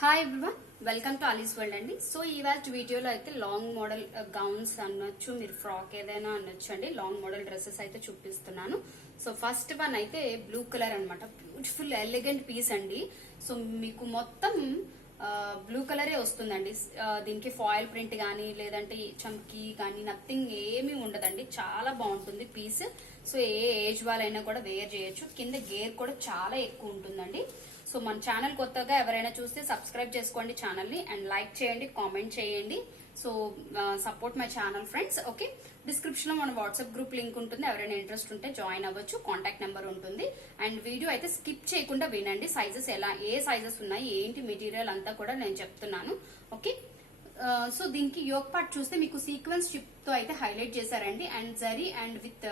Hi everyone, welcome to Ali's world అండి. So ఇవాళ వీడియోలో అయితే లాంగ్ మోడల్ గౌన్స్ అనొచ్చు, మీరు ఫ్రాక్ ఏదైనా అనొచ్చు అండి. లాంగ్ మోడల్ డ్రెస్సెస్ అయితే చూపిస్తున్నాను. సో ఫస్ట్ వన్ అయితే బ్లూ కలర్ అనమాట. బ్యూటిఫుల్ ఎలిగెంట్ పీస్ అండి. సో మీకు మొత్తం బ్లూ కలరే వస్తుందండి. దీనికి ఫాయిల్ ప్రింట్ కానీ లేదంటే చమ్కీ కానీ నథింగ్ ఏమీ ఉండదండి. చాలా బాగుంటుంది పీస్. సో ఏ ఏజ్ వాళ్ళైనా కూడా వేర్ చేయొచ్చు. కింద గేర్ కూడా చాలా ఎక్కువ ఉంటుందండి. సో మన ఛానల్ కొత్తగా ఎవరైనా చూస్తే సబ్స్క్రైబ్ చేసుకోండి ఛానల్ ని, అండ్ లైక్ చేయండి, కామెంట్ చేయండి. So support my channel friends. Okay, description లో మన వాట్సాప్ గ్రూప్ లింక్ ఉంటుంది. ఎవరైనా ఇంట్రెస్ట్ ఉంటే జాయిన్ అవ్వచ్చు. కాంటాక్ట్ నెంబర్ ఉంటుంది. అండ్ వీడియో అయితే స్కిప్ చేయకుండా వినండి. సైజెస్ ఏ సైజెస్ ఉన్నాయి, ఏంటి మెటీరియల్ అంతా కూడా నేను చెప్తున్నాను. ఓకే, సో దీనికి యోక్ పార్ట్ చూస్తే మీకు సీక్వెన్స్ చిప్ తో అయితే హైలైట్ చేశారండి. And zari and with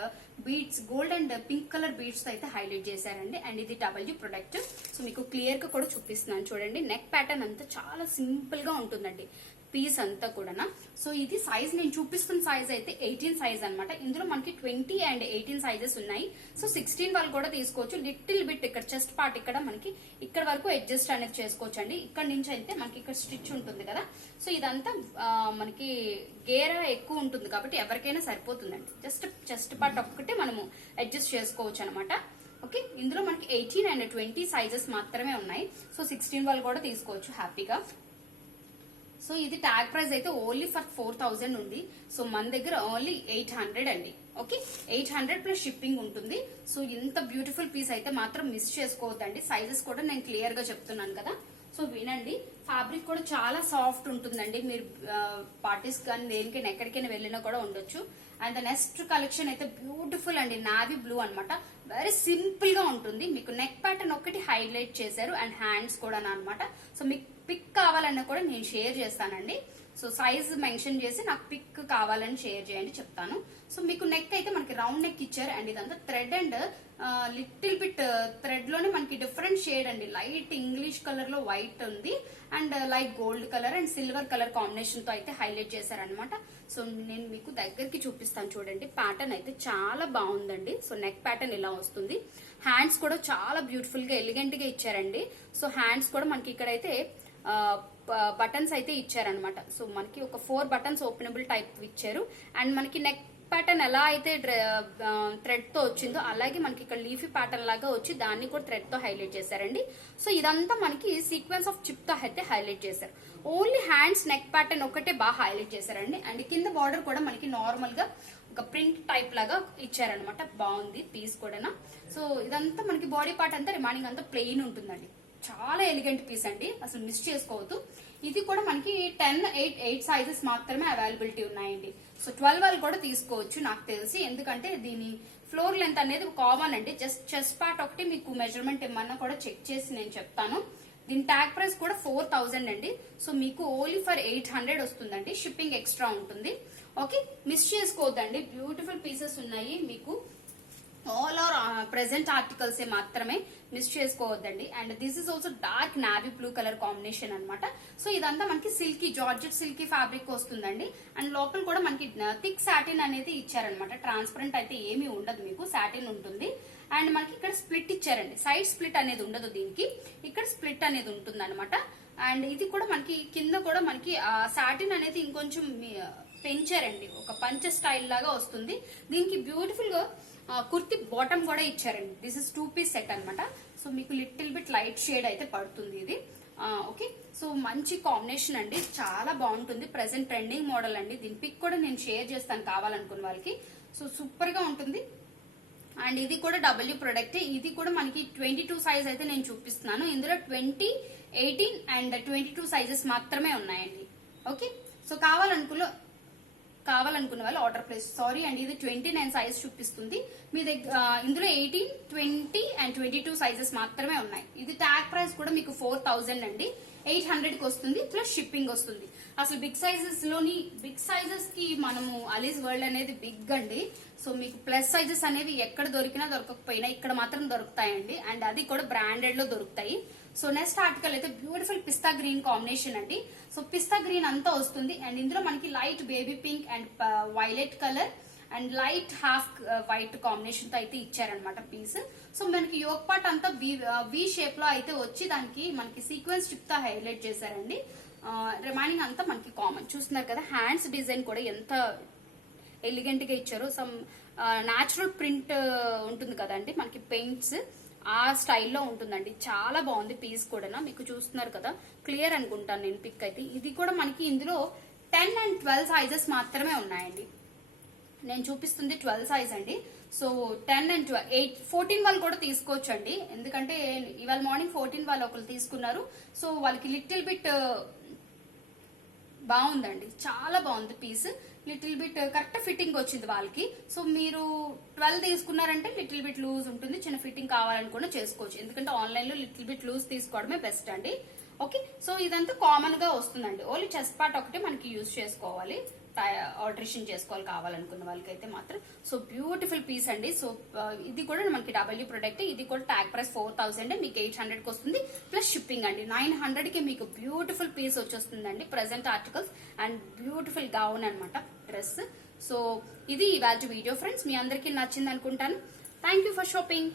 beads, gold and pink colour beads తో అయితే హైలైట్ చేశారండి. అండ్ ఇది డబ్ల్యూ ప్రొడక్ట్. సో మీకు క్లియర్ గా కూడా చూపిస్తున్నాను చూడండి. నెక్ ప్యాటర్న్ అంతా చాలా సింపుల్ గా ఉంటుందండి పీస్ అంతా కూడా. సో ఇది సైజ్ నేను చూపిస్తున్న సైజ్ అయితే 18 సైజ్ అనమాట. ఇందులో మనకి 20 అండ్ 18 సైజెస్ ఉన్నాయి. సో 16 వాళ్ళు కూడా తీసుకోవచ్చు. లిటిల్ బిట్ ఇక్కడ చెస్ట్ పార్ట్ ఇక్కడ మనకి ఇక్కడ వరకు అడ్జస్ట్ అనేది చేసుకోవచ్చు అండి. ఇక్కడ నుంచి అయితే మనకి ఇక్కడ స్టిచ్ ఉంటుంది కదా. సో ఇదంతా మనకి గేరా ఎక్కువ ఉంటుంది కాబట్టి ఎవరికైనా సరిపోతుందండి. జస్ట్ చెస్ట్ పార్ట్ ఒక్కటే మనము అడ్జస్ట్ చేసుకోవచ్చు అనమాట. ఓకే, ఇందులో మనకి 18 అండ్ 20 సైజెస్ మాత్రమే ఉన్నాయి. సో 16 వాళ్ళు కూడా తీసుకోవచ్చు హ్యాపీగా. సో ఇది ట్యాగ్ ప్రైస్ అయితే ఓన్లీ ఫర్ 4000 ఉంది. సో మన దగ్గర ఓన్లీ 800 అండి. ఓకే, 800 ప్లస్ షిప్పింగ్ ఉంటుంది. సో ఇంత బ్యూటిఫుల్ పీస్ అయితే మాత్రం మిస్ చేసుకోవద్దండి. సైజెస్ కూడా నేను క్లియర్ గా చెప్తున్నాను కదా. సో వినండి, ఫ్యాబ్రిక్ కూడా చాలా సాఫ్ట్ ఉంటుందండి. మీరు పార్టీస్ కానీ దేనికైనా ఎక్కడికైనా వెళ్ళినా కూడా ఉండొచ్చు. అండ్ నెక్స్ట్ కలెక్షన్ అయితే బ్యూటిఫుల్ అండి, నావీ బ్లూ అనమాట. వెరీ సింపుల్ గా ఉంటుంది. మీకు నెక్ ప్యాటర్న్ ఒకటి హైలైట్ చేశారు అండ్ హ్యాండ్స్ కూడా అనమాట. సో మీకు పిక్ కావాలన్నా కూడా నేను షేర్ చేస్తానండి. సో సైజ్ మెన్షన్ చేసి నాకు పిక్ కావాలని షేర్ చేయండి, చెప్తాను. సో మీకు నెక్ అయితే మనకి రౌండ్ నెక్ ఇచ్చారు. అండ్ ఇదంతా thread and little bit thread లోనే మనకి డిఫరెంట్ షేడ్ అండి. లైట్ ఇంగ్లీష్ కలర్ లో వైట్ ఉంది and light gold colour and silver colour combination తో అయితే హైలైట్ చేశారనమాట. సో నేను మీకు దగ్గరికి చూపిస్తాను చూడండి. ప్యాటర్న్ అయితే చాలా బాగుందండి. సో నెక్ ప్యాటర్న్ ఇలా వస్తుంది. హ్యాండ్స్ కూడా చాలా బ్యూటిఫుల్ గా ఎలిగెంట్ గా ఇచ్చారండి. సో హ్యాండ్స్ కూడా మనకి ఇక్కడైతే బటన్స్ అయితే ఇచ్చారనమాట. సో మనకి ఒక 4 బటన్స్ ఓపెనబుల్ టైప్ ఇచ్చారు. అండ్ మనకి నెక్ ప్యాటర్న్ ఎలా అయితే థ్రెడ్ తో వచ్చిందో అలాగే మనకి ఇక్కడ లీఫీ ప్యాటర్న్ లాగా వచ్చి దాన్ని కూడా థ్రెడ్ తో హైలైట్ చేశారండి. సో ఇదంతా మనకి సీక్వెన్స్ ఆఫ్ చిప్ తో అయితే హైలైట్ చేశారు. ఓన్లీ హ్యాండ్స్ నెక్ ప్యాటర్న్ ఒకటే బాగా హైలైట్ చేశారండి. అండ్ కింద బార్డర్ కూడా మనకి నార్మల్ గా ఒక ప్రింట్ టైప్ లాగా ఇచ్చారనమాట. బాగుంది పీస్ కూడా. సో ఇదంతా మనకి బాడీ పార్ట్ అంతా రిమైనింగ్ అంతా ప్లెయిన్ ఉంటుందండి. చాలా ఎలిగెంట్ పీస్ అండి, అసలు మిస్ చేసుకోవద్దు. ఇది కూడా మనకి 10, 8 సైజెస్ మాత్రమే అవైలబిలిటీ ఉన్నాయండి. సో 12 వాళ్ళు కూడా తీసుకోవచ్చు నాకు తెలిసి. ఎందుకంటే దీని ఫ్లోర్ లెంత్ అనేది కామన్ అండి. జస్ట్ చెస్ట్ పార్ట్ ఒకటి మీకు మెజర్మెంట్ ఏమన్నా కూడా చెక్ చేసి నేను చెప్తాను. దీని ట్యాగ్ ప్రైస్ కూడా 4000 అండి. సో మీకు ఓన్లీ ఫర్ 800 వస్తుందండి. షిప్పింగ్ ఎక్స్ట్రా ఉంటుంది. ఓకే, మిస్ చేసుకోవద్దండి. బ్యూటిఫుల్ పీసెస్ ఉన్నాయి మీకు. ఆల్ ఆర్ ప్రెసెంట్ ఆర్టికల్స్ మాత్రమే, మిస్ చేసుకోవద్దండి. And this is also dark navy blue colour combination అనమాట. సో ఇదంతా మనకి సిల్కీ జార్జెట్ సిల్కీ ఫ్యాబ్రిక్ వస్తుందండి. అండ్ లోపల కూడా మనకి థిక్ సాటిన్ అనేది ఇచ్చారనమాట. ట్రాన్స్పరెంట్ అయితే ఏమీ ఉండదు, మీకు సాటిన్ ఉంటుంది. అండ్ మనకి ఇక్కడ స్ప్లిట్ ఇచ్చారండి. సైడ్ స్ప్లిట్ అనేది ఉండదు దీనికి, ఇక్కడ స్ప్లిట్ అనేది ఉంటుంది అనమాట. అండ్ ఇది కూడా మనకి కింద కూడా మనకి సాటిన్ అనేది ఇంకొంచెం పెంచారండి. ఒక పంచ స్టైల్ లాగా వస్తుంది. దీనికి బ్యూటిఫుల్ గా కుర్తి బాటమ్ కూడా ఇచ్చారండి. దిస్ ఇస్ 2 పీస్ సెట్ అనమాట. సో మీకు లిటిల్ బిట్ లైట్ షేడ్ అయితే పడుతుంది ఇది. ఓకే, సో మంచి కాంబినేషన్ అండి, చాలా బాగుంటుంది. ప్రెసెంట్ ట్రెండింగ్ మోడల్ అండి. దీని పిక్ కూడా నేను షేర్ చేస్తాను కావాలనుకున్న వాళ్ళకి. సో సూపర్ గా ఉంటుంది. అండ్ ఇది కూడా డబ్ల్యూ ప్రొడక్ట్. ఇది కూడా మనకి 22 సైజ్ అయితే నేను చూపిస్తున్నాను. ఇందులో 20, 18 అండ్ 22 సైజెస్ మాత్రమే ఉన్నాయండి. ఓకే, సో కావాలనుకున్న వాళ్ళు ఆర్డర్ ప్లేస్. సారీ అండి, ఇది 29 సైజ్ చూపిస్తుంది మీ దగ్గర. ఇందులో 18, 20 అండ్ 22 సైజెస్ మాత్రమే ఉన్నాయి. ఇది ట్యాగ్ ప్రైస్ కూడా మీకు 4000 అండి. 800 కి వస్తుంది ప్లస్ షిప్పింగ్ వస్తుంది. అసలు బిగ్ సైజెస్ కి మనము అలీస్ వరల్డ్ అనేది బిగ్ అండి. సో మీకు ప్లస్ సైజెస్ అనేవి ఎక్కడ దొరికినా దొరకకపోయినా ఇక్కడ మాత్రం దొరుకుతాయండి. అండ్ అది కూడా బ్రాండెడ్ లో దొరుకుతాయి. సో నెక్స్ట్ ఆర్టికల్ అయితే బ్యూటిఫుల్ పిస్తా గ్రీన్ కాంబినేషన్ అండి. సో పిస్తా గ్రీన్ అంతా వస్తుంది. అండ్ ఇందులో మనకి light baby pink and violet colour and light half white combination తో అయితే ఇచ్చారనమాట పీస్. సో మనకి యోక్ పార్ట్ అంతా వి షేప్ లో అయితే వచ్చి దానికి మనకి సీక్వెన్స్ స్ట్రిప్ తో హైలైట్ చేశారండి. రిమైనింగ్ అంతా మనకి కామన్ చూస్తున్నారు కదా. హ్యాండ్స్ డిజైన్ కూడా ఎంత ఎలిగెంట్ గా ఇచ్చారు. సమ్ న్యాచురల్ ప్రింట్ ఉంటుంది కదండి మనకి పెయింట్స్, ఆ స్టైల్లో ఉంటుందండి. చాలా బాగుంది పీస్ కూడా. మీకు చూస్తున్నారు కదా, క్లియర్ అనుకుంటాను నేను పిక్ అయితే. ఇది కూడా మనకి ఇందులో 10 and 12 సైజెస్ మాత్రమే ఉన్నాయండి. నేను చూపిస్తుంది 12 సైజ్ అండి. సో 10 and 12, 8, 14 వాళ్ళు కూడా తీసుకోవచ్చు అండి. ఎందుకంటే ఇవాళ మార్నింగ్ 14 వాళ్ళు ఒకరు తీసుకున్నారు. సో వాళ్ళకి లిటిల్ బిట్ బాగుందండి, చాలా బాగుంది piece. Little bit correct fitting వచ్చింది వాళ్ళకి. సో మీరు 12 తీసుకున్నారంటే లిటిల్ బిట్ లూజ్ ఉంటుంది, చిన్న ఫిట్టింగ్ కావాలనుకున్నా చేసుకోవచ్చు. ఎందుకంటే ఆన్లైన్ లో లిటిల్ బిట్ లూజ్ తీసుకోవడమే బెస్ట్ అండి. ఓకే, సో ఇదంతా కామన్ గా వస్తుందండి. ఓన్లీ చెస్ట్ పార్ట్ ఒకటి మనకి యూజ్ చేసుకోవాలి, ఆల్టరేషన్ చేసుకోవాలి కావాలనుకున్న వాళ్ళకైతే మాత్రం. సో బ్యూటిఫుల్ పీస్ అండి. సో ఇది కూడా మనకి డబ్ల్యూ ప్రొడక్ట్. ఇది కూడా ట్యాగ్ ప్రైస్ 4000, మీకు 800 కి వస్తుంది ప్లస్ షిప్పింగ్ అండి. 900 కి మీకు బ్యూటిఫుల్ పీస్ వచ్చేస్తుందండి. Present articles and beautiful gown అనమాట, డ్రెస్. సో ఇది ఇవాళ వీడియో ఫ్రెండ్స్, మీ అందరికీ నచ్చింది అనుకుంటాను. Thank you for shopping.